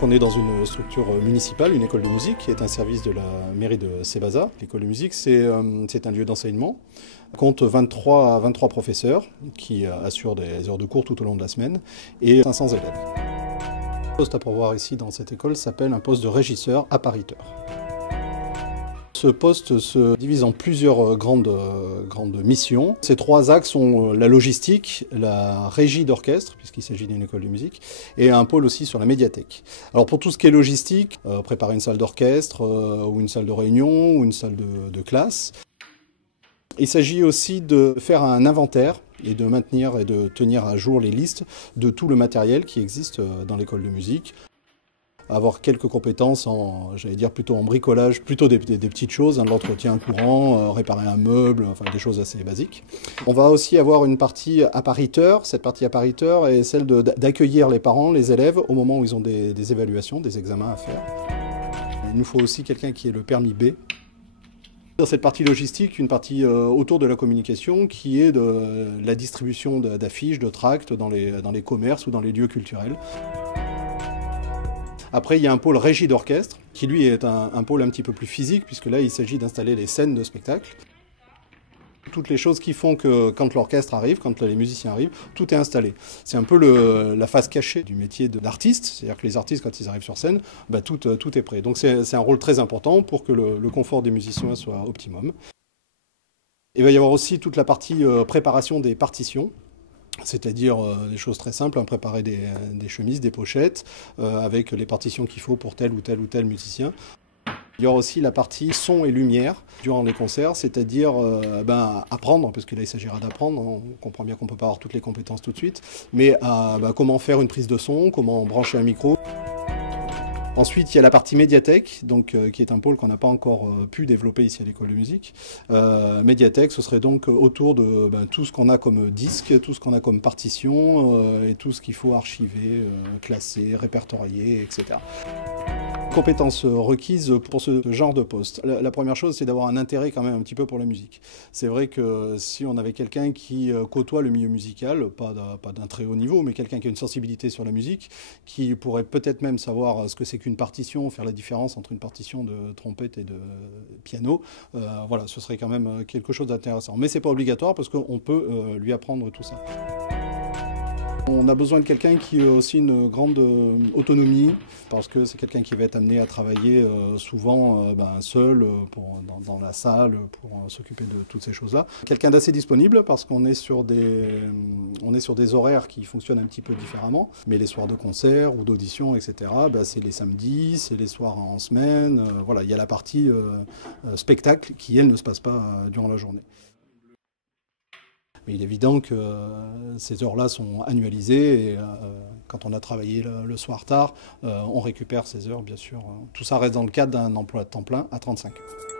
Donc on est dans une structure municipale, une école de musique qui est un service de la mairie de Sébaza. L'école de musique, c'est un lieu d'enseignement. On compte 23 professeurs qui assurent des heures de cours tout au long de la semaine et 500 élèves. Le poste à pourvoir ici dans cette école s'appelle un poste de régisseur appariteur. Ce poste se divise en plusieurs grandes missions. Ces trois axes sont la logistique, la régie d'orchestre, puisqu'il s'agit d'une école de musique, et un pôle aussi sur la médiathèque. Alors pour tout ce qui est logistique, préparer une salle d'orchestre, ou une salle de réunion, ou une salle de classe. Il s'agit aussi de faire un inventaire et de maintenir et de tenir à jour les listes de tout le matériel qui existe dans l'école de musique. Avoir quelques compétences j'allais dire plutôt en bricolage, plutôt des petites choses, de l'entretien courant, réparer un meuble, enfin des choses assez basiques. On va aussi avoir une partie appariteur. Cette partie appariteur est celle d'accueillir les parents, les élèves, au moment où ils ont des évaluations, des examens à faire. Il nous faut aussi quelqu'un qui ait le permis B. Dans cette partie logistique, une partie autour de la communication qui est de la distribution d'affiches, de tracts dans les commerces ou dans les lieux culturels. Après, il y a un pôle régie d'orchestre, qui lui est un pôle un petit peu plus physique, puisque là, il s'agit d'installer les scènes de spectacle. Toutes les choses qui font que quand l'orchestre arrive, quand les musiciens arrivent, tout est installé. C'est un peu la face cachée du métier d'artiste, c'est-à-dire que les artistes, quand ils arrivent sur scène, tout est prêt. Donc c'est un rôle très important pour que le confort des musiciens soit optimum. Il va y avoir aussi toute la partie préparation des partitions. C'est-à-dire des choses très simples, préparer des chemises, des pochettes, avec les partitions qu'il faut pour tel ou tel musicien. Il y aura aussi la partie son et lumière durant les concerts, c'est-à-dire apprendre, parce que là il s'agira d'apprendre, on comprend bien qu'on ne peut pas avoir toutes les compétences tout de suite, mais comment faire une prise de son, comment brancher un micro. Ensuite, il y a la partie médiathèque, donc, qui est un pôle qu'on n'a pas encore pu développer ici à l'école de musique. Médiathèque, ce serait donc autour de tout ce qu'on a comme disque, tout ce qu'on a comme partition, et tout ce qu'il faut archiver, classer, répertorier, etc. Compétences requises pour ce genre de poste. La première chose, c'est d'avoir un intérêt quand même un petit peu pour la musique. C'est vrai que si on avait quelqu'un qui côtoie le milieu musical, pas d'un très haut niveau, mais quelqu'un qui a une sensibilité sur la musique, qui pourrait peut-être même savoir ce que c'est qu'une partition, faire la différence entre une partition de trompette et de piano, voilà, ce serait quand même quelque chose d'intéressant. Mais c'est pas obligatoire parce qu'on peut lui apprendre tout ça. On a besoin de quelqu'un qui a aussi une grande autonomie, parce que c'est quelqu'un qui va être amené à travailler souvent seul dans la salle pour s'occuper de toutes ces choses-là. Quelqu'un d'assez disponible, parce qu'on est sur des horaires qui fonctionnent un petit peu différemment, mais les soirs de concert ou d'audition, etc., c'est les samedis, c'est les soirs en semaine. Voilà, il y a la partie spectacle qui, elle, ne se passe pas durant la journée. Mais il est évident que ces heures-là sont annualisées et quand on a travaillé le soir tard, on récupère ces heures, bien sûr. Tout ça reste dans le cadre d'un emploi de temps plein à 35 heures.